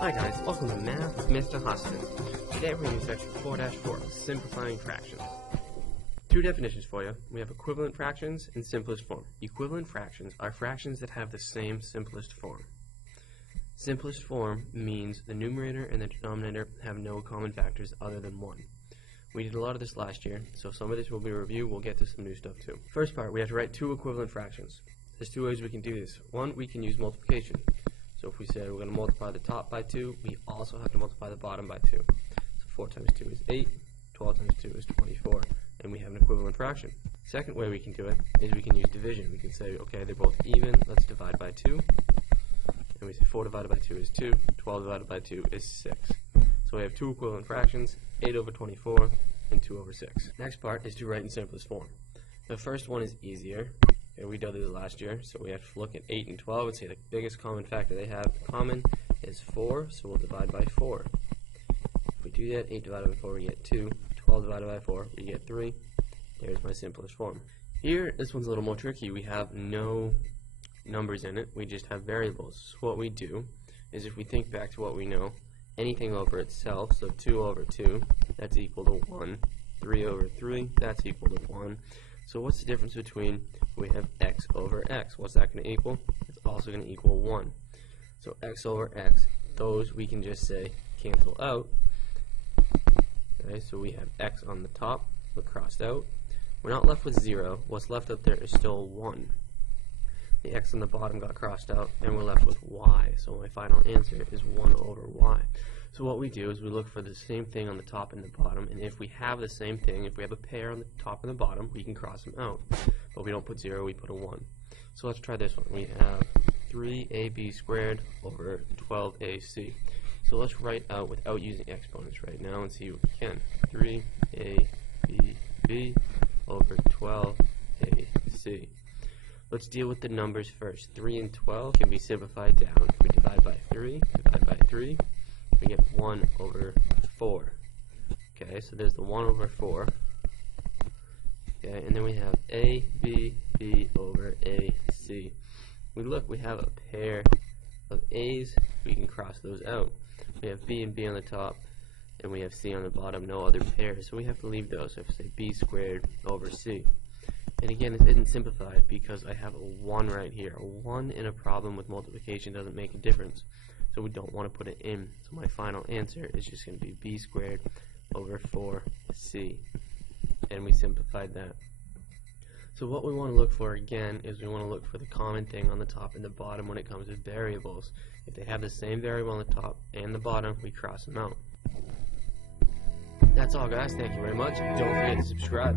Hi guys, welcome to Math with Mr. Huston. Today we're in section 4-4, simplifying fractions. Two definitions for you. We have equivalent fractions and simplest form. Equivalent fractions are fractions that have the same simplest form. Simplest form means the numerator and the denominator have no common factors other than 1. We did a lot of this last year, so some of this will be a review. We'll get to some new stuff too. First part, we have to write two equivalent fractions. There's two ways we can do this. One, we can use multiplication. So if we say we're going to multiply the top by 2, we also have to multiply the bottom by 2. So 4 times 2 is 8, 12 times 2 is 24, and we have an equivalent fraction. Second way we can do it is we can use division. We can say, okay, they're both even, let's divide by 2. And we say 4 divided by 2 is 2, 12 divided by 2 is 6. So we have two equivalent fractions, 8 over 24 and 2 over 6. Next part is to write in simplest form. The first one is easier. Okay, we did this last year, so we have to look at 8 and 12 and say the biggest common factor they have in common is 4, so we'll divide by 4. If we do that, 8 divided by 4 we get 2, 12 divided by 4 we get 3. There's my simplest form. Here, this one's a little more tricky. We have no numbers in it, we just have variables. So what we do is if we think back to what we know, anything over itself, so 2 over 2, that's equal to 1. 3 over 3, that's equal to 1. So what's the difference between, we have x over x? What's that going to equal? It's also going to equal 1. So x over x, those we can just say cancel out. Okay, so we have x on the top, we're crossed out. We're not left with 0. What's left up there is still 1. The x on the bottom got crossed out, and we're left with y. So my final answer is 1 over y. So what we do is we look for the same thing on the top and the bottom, and if we have the same thing, if we have a pair on the top and the bottom, we can cross them out. But we don't put 0, we put a 1. So let's try this one. We have 3ab squared over 12ac. So let's write out without using exponents right now and see what we can. 3ab over 12ac. Let's deal with the numbers first. 3 and 12 can be simplified down. If we divide by 3, we get 1 over 4. Okay, so there's the 1 over 4. Okay, and then we have a, b over a, c. We look, we have a pair of a's, we can cross those out. We have b and b on the top, and we have c on the bottom, no other pairs, so we have to leave those. So if we say b squared over c. And again, this isn't simplified because I have a 1 right here. A 1 in a problem with multiplication doesn't make a difference, so we don't want to put it in. So my final answer is just going to be b squared over 4c. And we simplified that. So what we want to look for again is we want to look for the common thing on the top and the bottom when it comes to variables. If they have the same variable on the top and the bottom, we cross them out. That's all, guys. Thank you very much. Don't forget to subscribe.